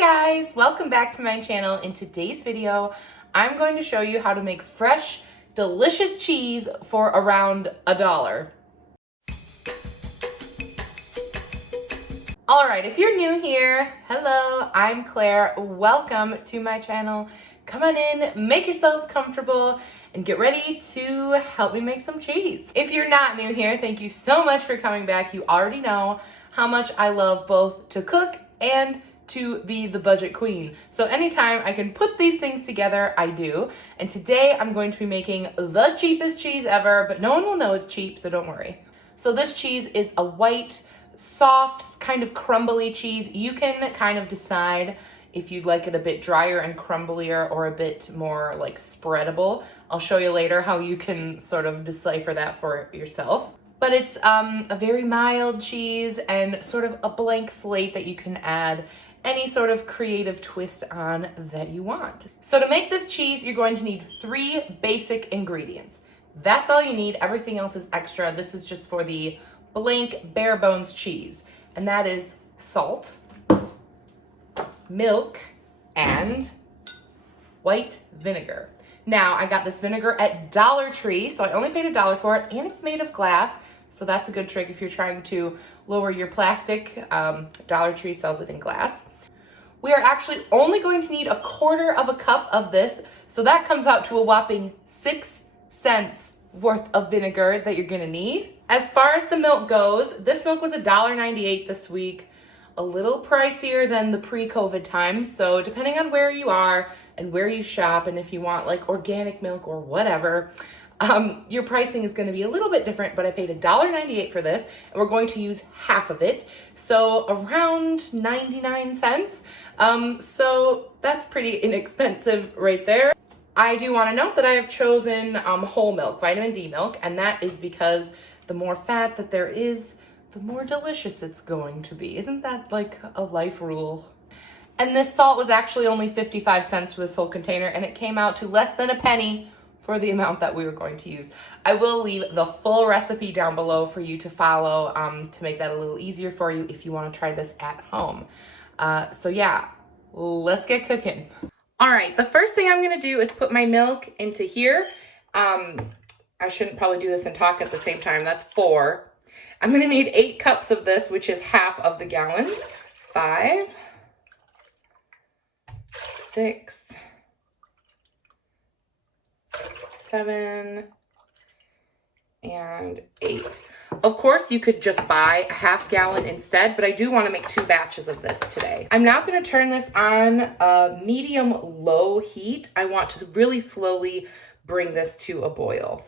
guys, welcome back to my channel. In today's video, I'm going to show you how to make fresh, delicious cheese for around $1. All right, if you're new here, hello, I'm Claire. Welcome to my channel. Come on in, make yourselves comfortable, and get ready to help me make some cheese. If you're not new here, thank you so much for coming back. You already know how much I love both to cook and to be the budget queen. So anytime I can put these things together, I do. And today I'm going to be making the cheapest cheese ever, but no one will know it's cheap, so don't worry. So this cheese is a white, soft, kind of crumbly cheese. You can kind of decide if you'd like it a bit drier and crumblier or a bit more like spreadable. I'll show you later how you can sort of decipher that for yourself. But it's a very mild cheese and sort of a blank slate that you can add any sort of creative twist on that you want. So to make this cheese, you're going to need 3 basic ingredients. That's all you need. Everything else is extra. This is just for the blank bare bones cheese. And that is salt, milk, and white vinegar. Now, I got this vinegar at Dollar Tree, so I only paid $1 for it, and it's made of glass, so that's a good trick if you're trying to lower your plastic. Dollar Tree sells it in glass. We are actually only going to need 1/4 cup of this, so that comes out to a whopping 6 cents worth of vinegar that you're gonna need. As far as the milk goes, this milk was $1.98 this week, a little pricier than the pre-COVID times, so depending on where you are and where you shop, and if you want like organic milk or whatever, your pricing is going to be a little bit different, but I paid $1.98 for this, and we're going to use half of it, so around 99 cents. So that's pretty inexpensive right there. I do want to note that I have chosen whole milk, vitamin D milk, and that is because the more fat that there is, the more delicious it's going to be. Isn't that like a life rule? And this salt was actually only 55 cents for this whole container, and it came out to less than a penny for the amount that we were going to use. I will leave the full recipe down below for you to follow to make that a little easier for you if you want to try this at home. So yeah, let's get cooking. All right, the first thing I'm gonna do is put my milk into here. I shouldn't probably do this and talk at the same time. That's 4. I'm gonna need 8 cups of this, which is half of the gallon. 5, 6, 7, and 8. Of course, you could just buy a half gallon instead, but I do want to make 2 batches of this today. I'm now going to turn this on a medium-low heat. I want to really slowly bring this to a boil.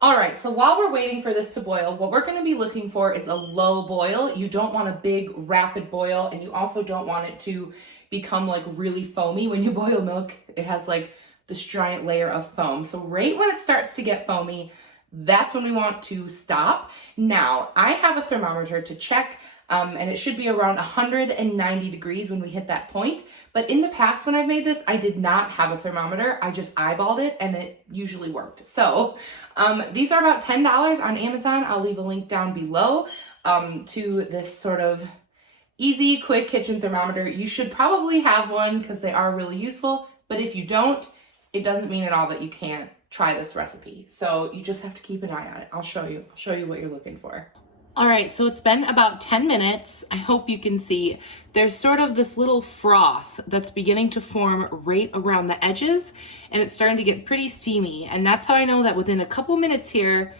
All right, so while we're waiting for this to boil, what we're going to be looking for is a low boil. You don't want a big, rapid boil, and you also don't want it to become like really foamy. When you boil milk, it has like this giant layer of foam. So right when it starts to get foamy, that's when we want to stop. Now, I have a thermometer to check, and it should be around 190 degrees when we hit that point. But in the past, when I've made this, I did not have a thermometer. I just eyeballed it, and it usually worked. So these are about $10 on Amazon. I'll leave a link down below to this sort of easy, quick kitchen thermometer. You should probably have one because they are really useful. But if you don't, it doesn't mean at all that you can't try this recipe. So you just have to keep an eye on it. I'll show you what you're looking for. All right, so it's been about 10 minutes. I hope you can see there's sort of this little froth that's beginning to form right around the edges, and it's starting to get pretty steamy. And that's how I know that within a couple minutes here,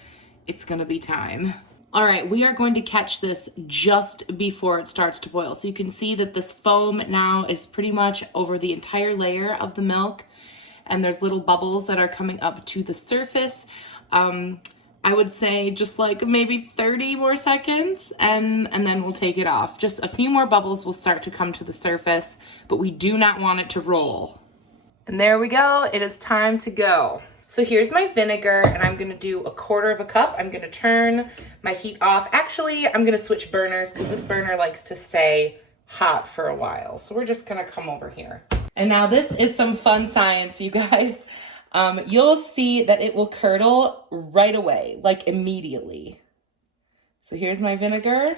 it's gonna be time. All right, we are going to catch this just before it starts to boil. So you can see that this foam now is pretty much over the entire layer of the milk, and there's little bubbles that are coming up to the surface. I would say just like maybe 30 more seconds, and then we'll take it off. Just a few more bubbles will start to come to the surface, but we do not want it to roll. And there we go, it is time to go. So here's my vinegar, and I'm gonna do 1/4 cup. I'm gonna turn my heat off. Actually, I'm gonna switch burners because this burner likes to stay hot for a while. So we're just gonna come over here. And now this is some fun science, you guys. You'll see that it will curdle right away, like immediately. So here's my vinegar.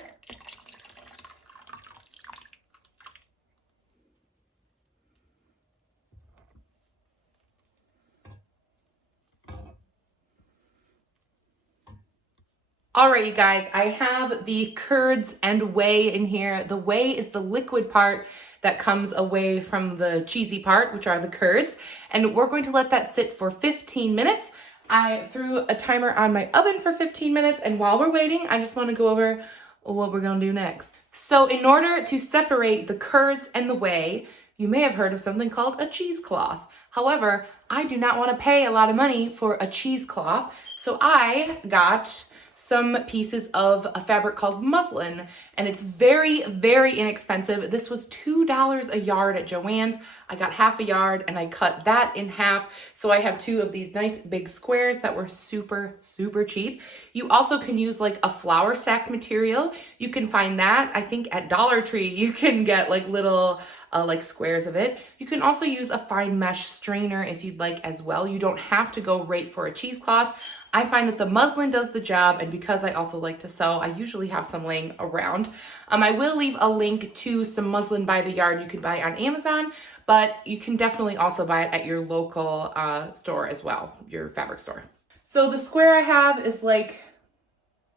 All right, you guys, I have the curds and whey in here. The whey is the liquid part that comes away from the cheesy part, which are the curds. And we're going to let that sit for 15 minutes. I threw a timer on my oven for 15 minutes. And while we're waiting, I just want to go over what we're going to do next. So in order to separate the curds and the whey, you may have heard of something called a cheesecloth. However, I do not want to pay a lot of money for a cheesecloth. So I got some pieces of a fabric called muslin, and it's very, very inexpensive. This was $2 a yard at Joann's. I got half a yard and I cut that in half. So I have two of these nice big squares that were super, super cheap. You also can use like a flour sack material. You can find that, I think at Dollar Tree, you can get like little like squares of it. You can also use a fine mesh strainer if you'd like as well. You don't have to go right for a cheesecloth. I find that the muslin does the job, and because I also like to sew, I usually have some laying around. I will leave a link to some muslin by the yard you can buy on Amazon, but you can definitely also buy it at your local store as well, your fabric store. So the square I have is like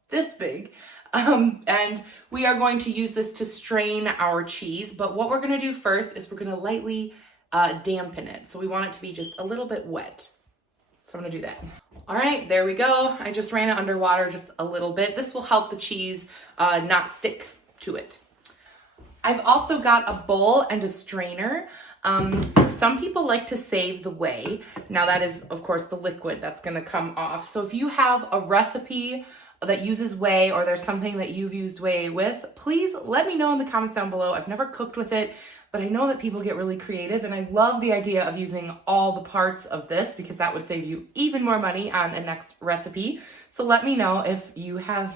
this big, and we are going to use this to strain our cheese, but what we're gonna do first is we're gonna lightly dampen it. So we want it to be just a little bit wet. So I'm gonna do that. All right, there we go. I just ran it underwater just a little bit. This will help the cheese not stick to it. I've also got a bowl and a strainer. Some people like to save the whey. Now that is, of course, the liquid that's gonna come off. So if you have a recipe that uses whey, or there's something that you've used whey with, please let me know in the comments down below. I've never cooked with it, but I know that people get really creative, and I love the idea of using all the parts of this because that would save you even more money on a next recipe. So let me know if you have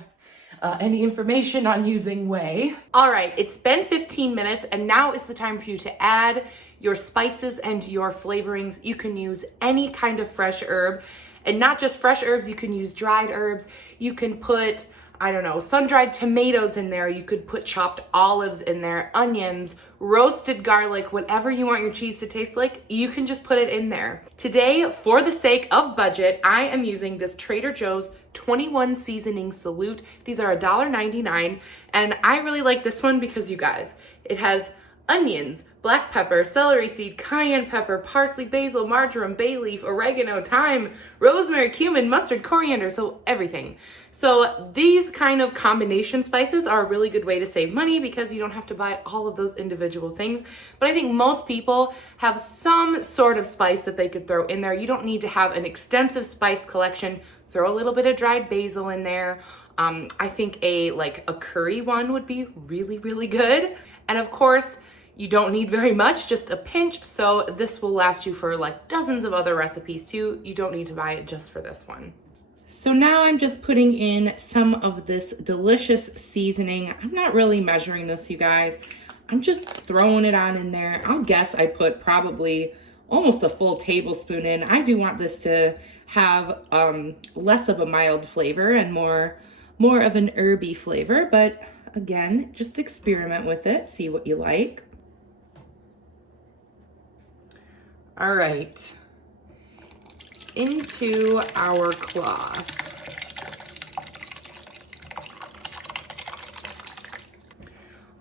any information on using whey. All right, it's been 15 minutes, and now is the time for you to add your spices and your flavorings. You can use any kind of fresh herb, and not just fresh herbs, you can use dried herbs. You can put, I don't know, sun-dried tomatoes in there. You could put chopped olives in there, onions, roasted garlic, whatever you want your cheese to taste like, you can just put it in there. Today, for the sake of budget, I am using this Trader Joe's 21 seasoning salute. These are $1.99, and I really like this one because, you guys, it has onions, black pepper, celery seed, cayenne pepper, parsley, basil, marjoram, bay leaf, oregano, thyme, rosemary, cumin, mustard, coriander, so everything. So these kind of combination spices are a really good way to save money because you don't have to buy all of those individual things. But I think most people have some sort of spice that they could throw in there. You don't need to have an extensive spice collection. Throw a little bit of dried basil in there. I think a curry one would be really, really good. And of course, you don't need very much, just a pinch. So this will last you for like dozens of other recipes too. You don't need to buy it just for this one. So now I'm just putting in some of this delicious seasoning. I'm not really measuring this, you guys. I'm just throwing it on in there. I'll guess I put probably almost a full tablespoon in. I do want this to have less of a mild flavor and more of an herby flavor, but again, just experiment with it, see what you like. All right, into our cloth.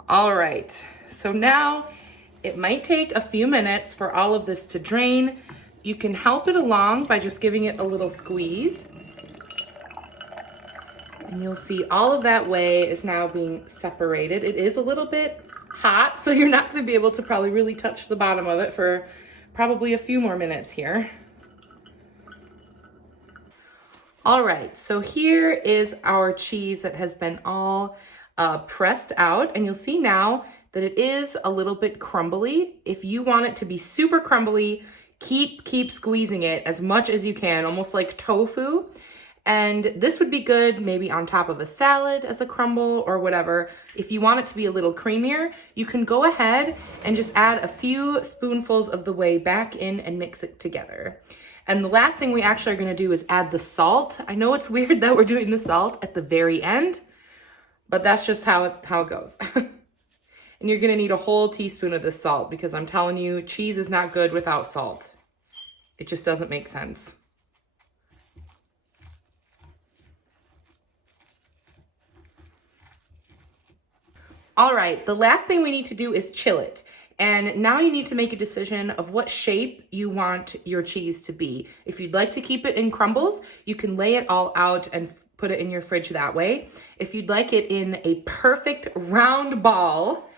All right, so now it might take a few minutes for all of this to drain. You can help it along by just giving it a little squeeze. And you'll see all of that whey is now being separated. It is a little bit hot, so you're not gonna be able to probably really touch the bottom of it for probably a few more minutes here. All right, so here is our cheese that has been all pressed out, and you'll see now that it is a little bit crumbly. If you want it to be super crumbly, keep squeezing it as much as you can, almost like tofu. And this would be good maybe on top of a salad as a crumble or whatever. If you want it to be a little creamier, you can go ahead and just add a few spoonfuls of the whey back in and mix it together. And the last thing we actually are gonna do is add the salt. I know it's weird that we're doing the salt at the very end, but that's just how it goes. And you're gonna need a whole teaspoon of this salt because I'm telling you, cheese is not good without salt. It just doesn't make sense. All right, the last thing we need to do is chill it. And now you need to make a decision of what shape you want your cheese to be. If you'd like to keep it in crumbles, you can lay it all out and put it in your fridge that way. If you'd like it in a perfect round ball,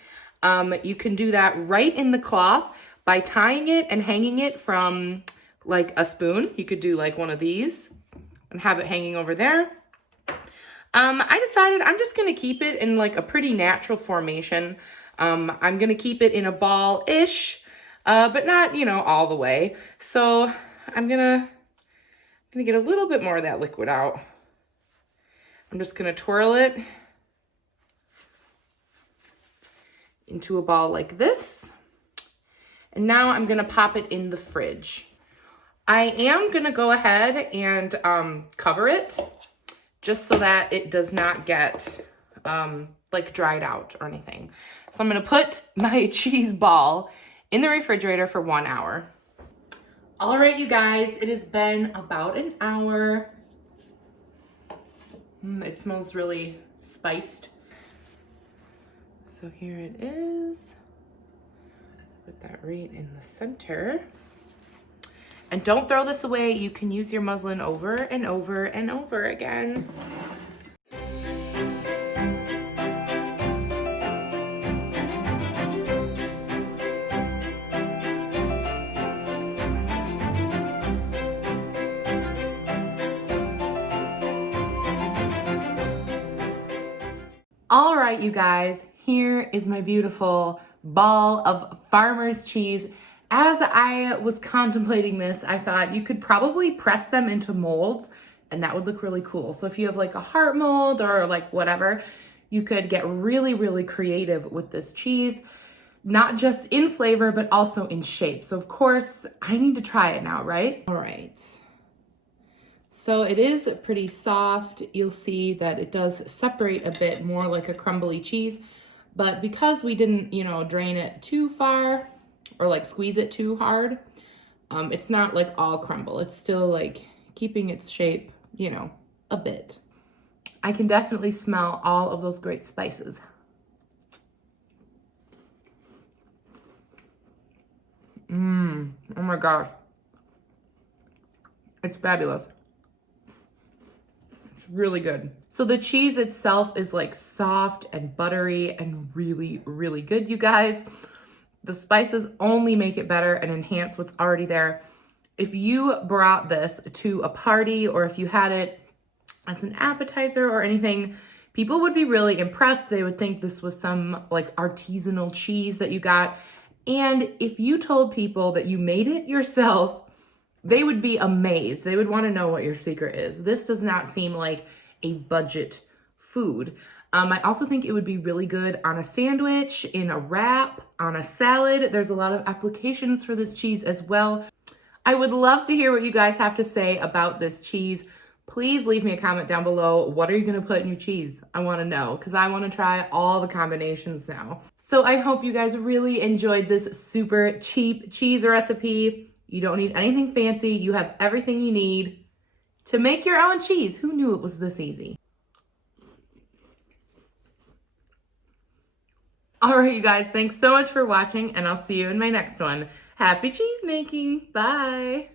you can do that right in the cloth by tying it and hanging it from like a spoon. You could do like one of these and have it hanging over there. I decided I'm just gonna keep it in like a pretty natural formation. I'm gonna keep it in a ball-ish, but not, you know, all the way. So I'm gonna get a little bit more of that liquid out. I'm just gonna twirl it into a ball like this. And now I'm gonna pop it in the fridge. I am gonna go ahead and cover it just so that it does not get like dried out or anything. So I'm gonna put my cheese ball in the refrigerator for 1 hour. All right, you guys, it has been about an hour. It smells really spiced. So here it is. Put that right in the center. And don't throw this away. You can use your muslin over and over and over again. All right, you guys, here is my beautiful ball of farmer's cheese. As I was contemplating this, I thought you could probably press them into molds and that would look really cool. So if you have like a heart mold or like whatever, you could get really, really creative with this cheese, not just in flavor, but also in shape. So of course, I need to try it now, right? All right. So it is pretty soft. You'll see that it does separate a bit more like a crumbly cheese, but because we didn't, you know, drain it too far or like squeeze it too hard, it's not like all crumble. It's still like keeping its shape, you know, a bit. I can definitely smell all of those great spices. Oh my gosh. It's fabulous. It's really good. So the cheese itself is like soft and buttery and really, really good, you guys. The spices only make it better and enhance what's already there. If you brought this to a party or if you had it as an appetizer or anything, people would be really impressed. They would think this was some like artisanal cheese that you got. And if you told people that you made it yourself, they would be amazed. They would want to know what your secret is. This does not seem like a budget food. I also think it would be really good on a sandwich, in a wrap, on a salad. There's a lot of applications for this cheese as well. I would love to hear what you guys have to say about this cheese. Please leave me a comment down below. What are you gonna put in your cheese? I wanna know, because I wanna try all the combinations now. So I hope you guys really enjoyed this super cheap cheese recipe. You don't need anything fancy. You have everything you need to make your own cheese. Who knew it was this easy? All right, you guys, thanks so much for watching, and I'll see you in my next one. Happy cheese making. Bye.